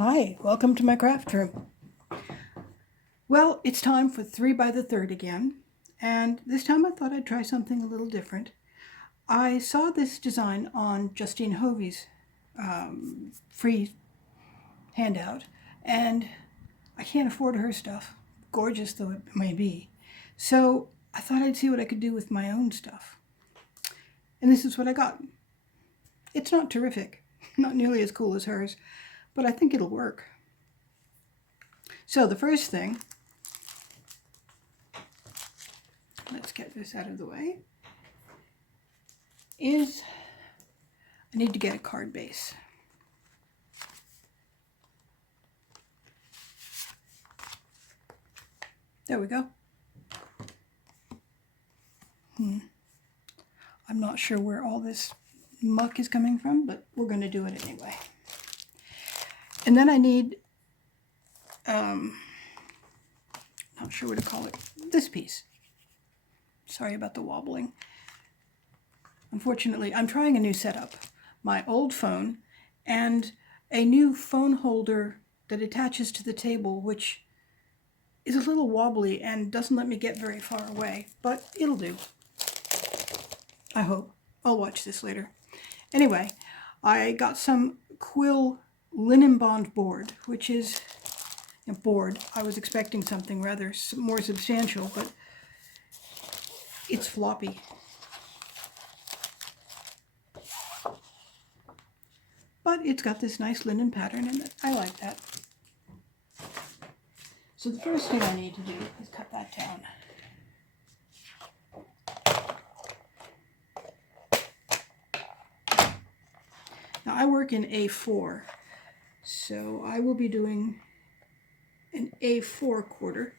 Hi, welcome to my craft room. Well, it's time for 3 by the 3rd again, and this time I thought I'd try something a little different. I saw this design on Justine Hovey's free handout, and I can't afford her stuff, gorgeous though it may be. So I thought I'd see what I could do with my own stuff. And this is what I got. It's not terrific, not nearly as cool as hers, but I think it'll work. So the first thing, let's get this out of the way, is I need to get a card base. There we go. I'm not sure where all this muck is coming from, but we're going to do it anyway. And then I need, not sure what to call it, this piece. Sorry about the wobbling. Unfortunately, I'm trying a new setup. My old phone and a new phone holder that attaches to the table, which is a little wobbly and doesn't let me get very far away, but it'll do. I hope. I'll watch this later. Anyway, I got some quill linen bond board, which is a board. I was expecting something rather more substantial, but it's floppy. But it's got this nice linen pattern in it. I like that. So the first thing I need to do is cut that down. Now I work in A4, so I will be doing an A4 quarter.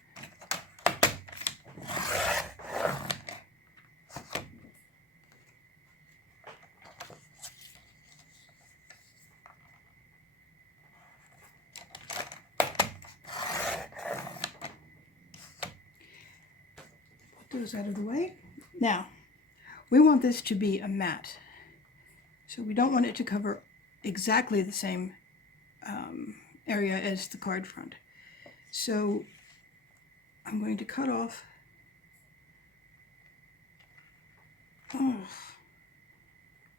Put those out of the way. Now, we want this to be a mat. So we don't want it to cover exactly the same area as the card front. So I'm going to cut off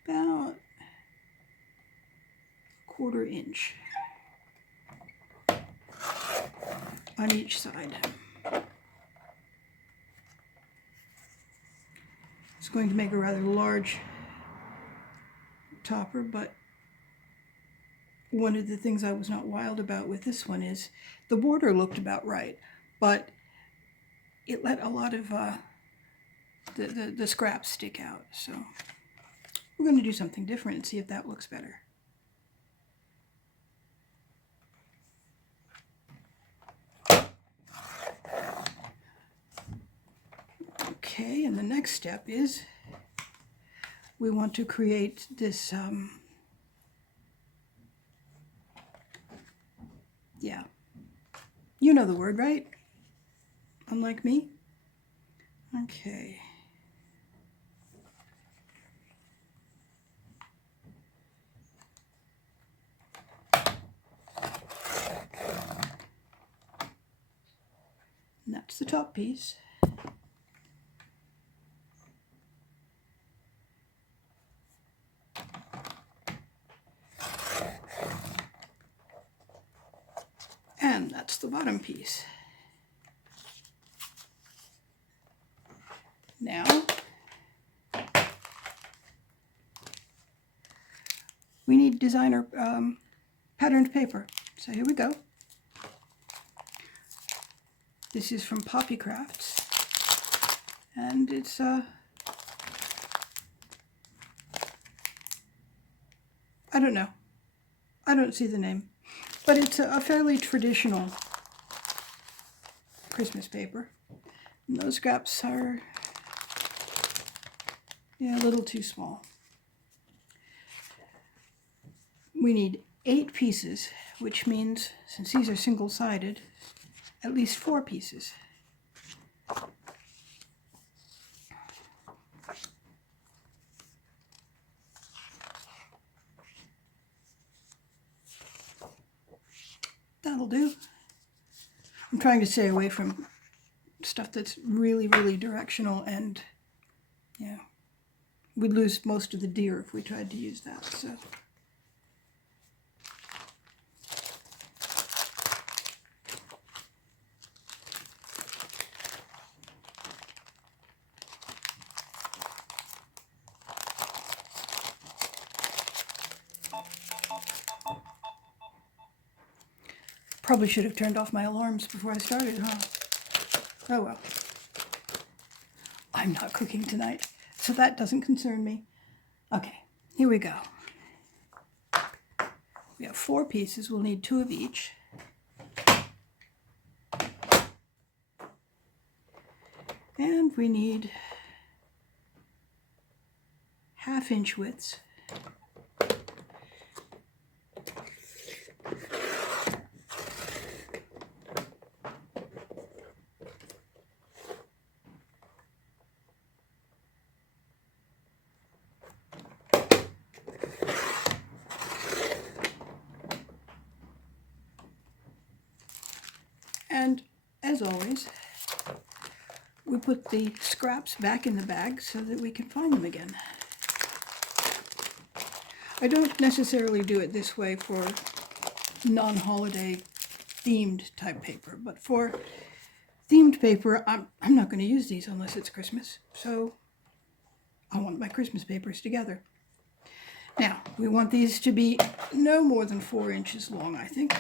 about a 1/4 inch on each side. It's going to make a rather large topper, but one of the things I was not wild about with this one is the border looked about right, but it let a lot of the scraps stick out. So we're going to do something different and see if that looks better. Okay, and the next step is we want to create this, yeah, you know the word, right? Unlike me? Okay. And that's the top piece. And that's the bottom piece. Now, we need designer patterned paper. So here we go. This is from Poppy Crafts, and it's I don't know. I don't see the name, but it's a fairly traditional Christmas paper. And those scraps are, yeah, a little too small. We need 8 pieces, which means, since these are single-sided, at least 4 pieces. That'll do. I'm trying to stay away from stuff that's really, really directional, and yeah, we'd lose most of the deer if we tried to use that. So probably should have turned off my alarms before I started, huh? Oh well. I'm not cooking tonight, so that doesn't concern me. Okay, here we go. We have 4 pieces. We'll need 2 of each. And we need 1/2 inch widths. And as always, we put the scraps back in the bag so that we can find them again. I don't necessarily do it this way for non-holiday themed type paper, but for themed paper, I'm not going to use these unless it's Christmas, so I want my Christmas papers together. Now, we want these to be no more than 4 inches long, I think.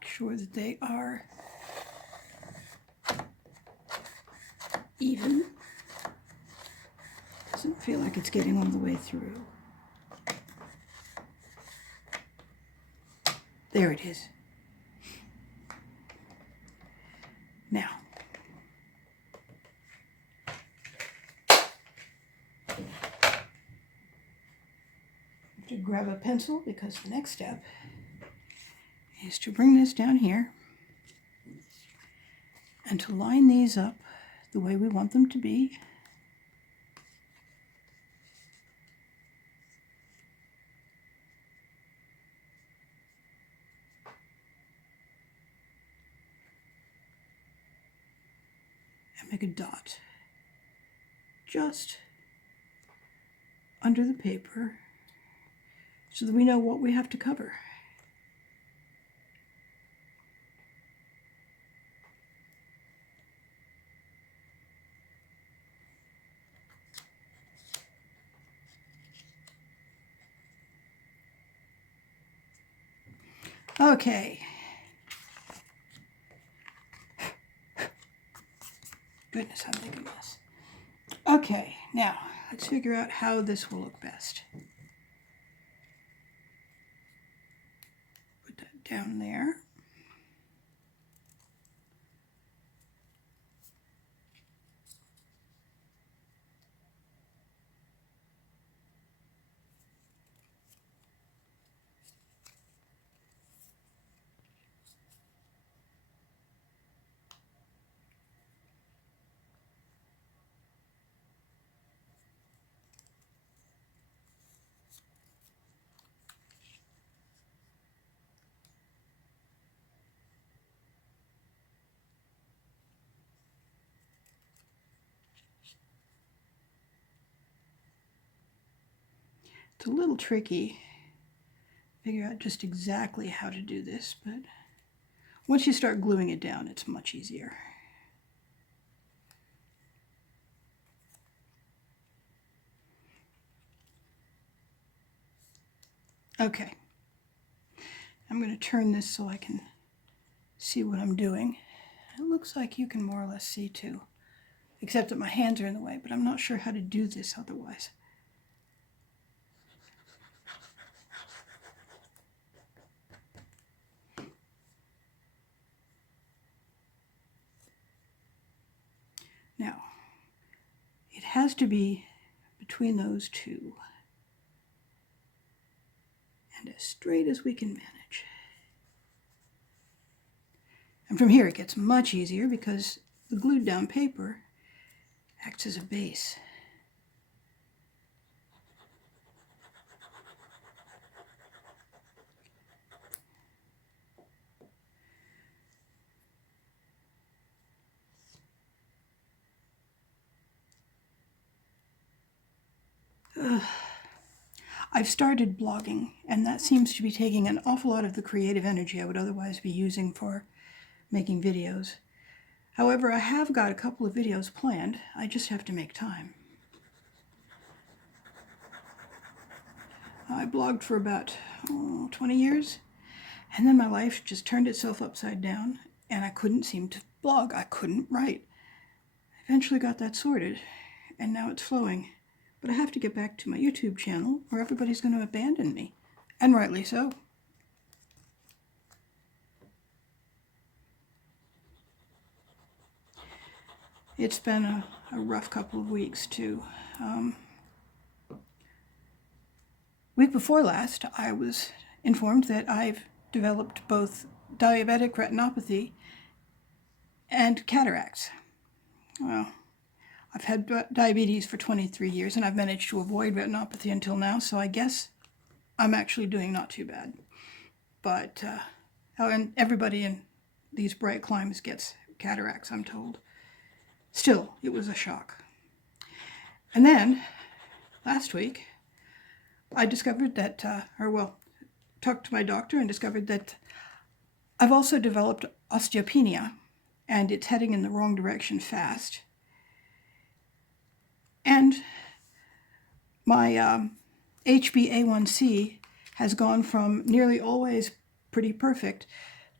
Sure that they are even. Doesn't feel like it's getting all the way through. There it is. Now, to grab a pencil, because the next step is to bring this down here and to line these up the way we want them to be. And make a dot just under the paper so that we know what we have to cover. Okay. Goodness, I'm making a mess. Okay, now let's figure out how this will look best. Put that down there. It's a little tricky to figure out just exactly how to do this, but once you start gluing it down, it's much easier. Okay, I'm going to turn this so I can see what I'm doing. It looks like you can more or less see too, except that my hands are in the way, but I'm not sure how to do this otherwise. Now, it has to be between those two and as straight as we can manage. And from here it gets much easier because the glued down paper Acts as a base. Ugh. I've started blogging, and that seems to be taking an awful lot of the creative energy I would otherwise be using for making videos. However, I have got a couple of videos planned. I just have to make time. I blogged for about 20 years, and then my life just turned itself upside down, and I couldn't seem to blog. I couldn't write. Eventually got that sorted, and now it's flowing. But I have to get back to my YouTube channel, or everybody's going to abandon me, and rightly so. It's been a rough couple of weeks, too. Week before last, I was informed that I've developed both diabetic retinopathy and cataracts. Well, I've had diabetes for 23 years, and I've managed to avoid retinopathy until now, so I guess I'm actually doing not too bad. But, and everybody in these bright climes gets cataracts, I'm told. Still, it was a shock. And then, last week, I discovered that, talked to my doctor and discovered that I've also developed osteopenia, and it's heading in the wrong direction fast. And my HbA1c has gone from nearly always pretty perfect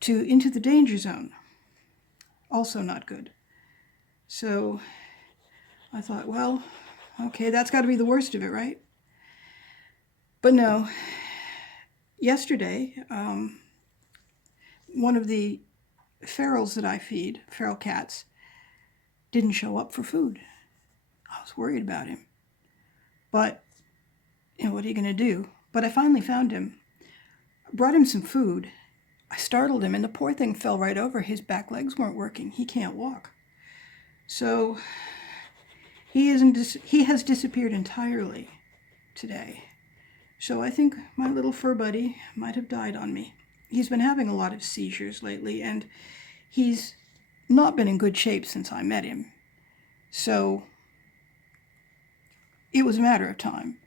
to into the danger zone. Also not good. So I thought, well, okay, that's got to be the worst of it, right? But no. Yesterday, one of the ferals that I feed, feral cats, didn't show up for food. I was worried about him. But, what are you going to do? But I finally found him. Brought him some food. I startled him, and the poor thing fell right over. His back legs weren't working. He can't walk. So he has disappeared entirely today. So I think my little fur buddy might have died on me. He's been having a lot of seizures lately, and he's not been in good shape since I met him. So it was a matter of time,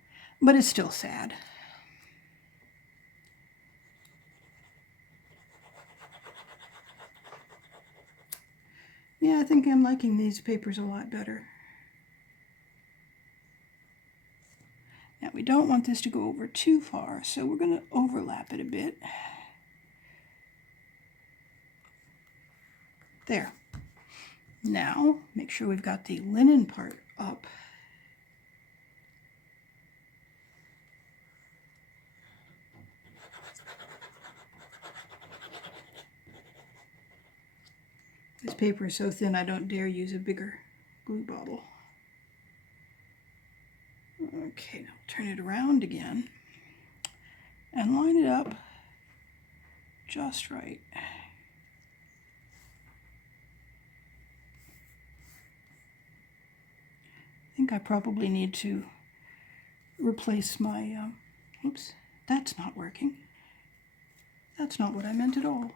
but it's still sad. Yeah, I think I'm liking these papers a lot better. Now, we don't want this to go over too far, so we're going to overlap it a bit. There. Now, make sure we've got the linen part up. This paper is so thin I don't dare use a bigger glue bottle. Okay, now turn it around again and line it up just right. I think I probably need to replace my, oops, that's not working. That's not what I meant at all.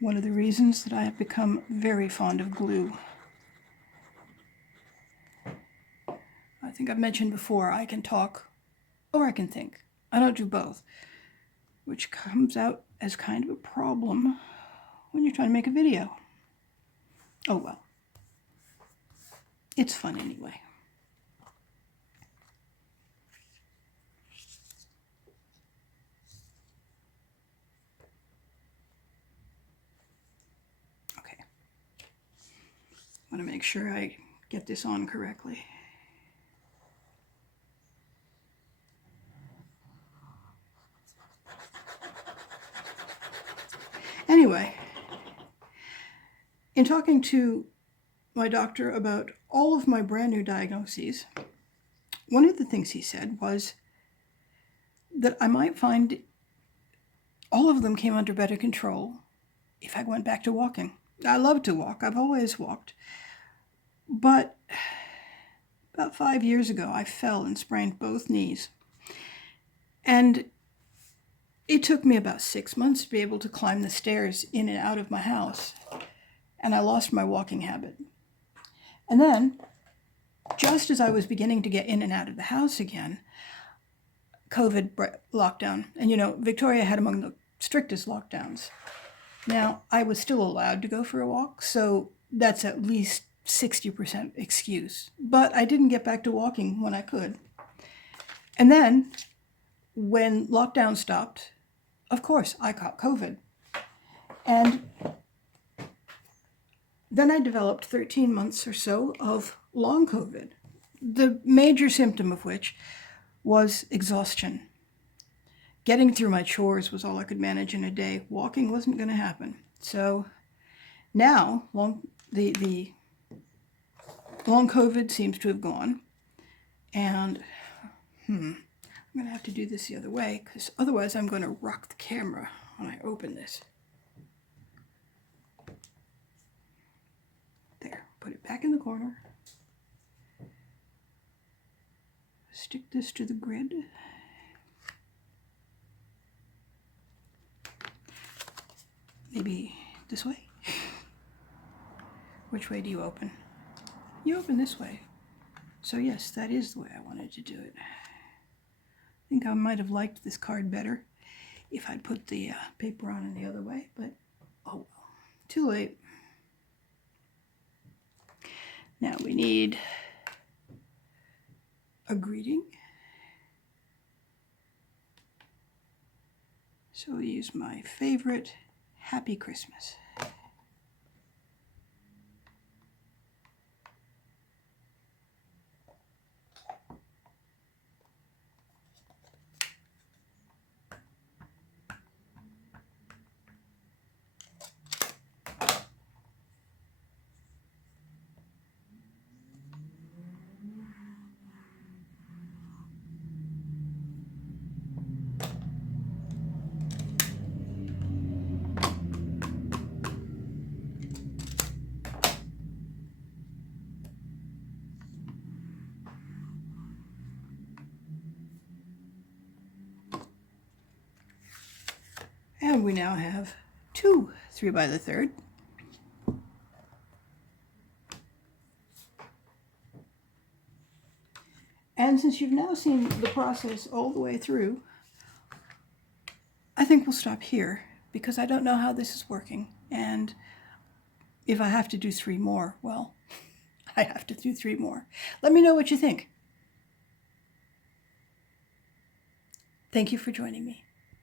One of the reasons that I have become very fond of glue. I think I've mentioned before, I can talk or I can think. I don't do both, which comes out as kind of a problem when you're trying to make a video. Oh well. It's fun anyway. Okay. I want to make sure I get this on correctly. Anyway, in talking to my doctor about all of my brand new diagnoses, one of the things he said was that I might find all of them came under better control if I went back to walking. I love to walk. I've always walked. But about 5 years ago, I fell and sprained both knees. And it took me about 6 months to be able to climb the stairs in and out of my house. And I lost my walking habit. And then, just as I was beginning to get in and out of the house again, COVID lockdown. And you know, Victoria had among the strictest lockdowns. Now, I was still allowed to go for a walk, so that's at least 60% excuse. But I didn't get back to walking when I could. And then, when lockdown stopped, of course, I caught COVID. And then I developed 13 months or so of long COVID, the major symptom of which was exhaustion. Getting through my chores was all I could manage in a day. Walking wasn't going to happen. So now, the long COVID seems to have gone. And I'm going to have to do this the other way, because otherwise I'm going to rock the camera when I open this. There, put it back in the corner. Stick this to the grid. Maybe this way? Which way do you open? You open this way. So yes, that is the way I wanted to do it. I think I might have liked this card better if I'd put the paper on in the other way, but oh well, too late. Now we need a greeting. So we'll use my favorite, Happy Christmas. And we now have 2 3 by the 3rd. And since you've now seen the process all the way through, I think we'll stop here because I don't know how this is working. And if I have to do 3 more, well, I have to do 3 more. Let me know what you think. Thank you for joining me.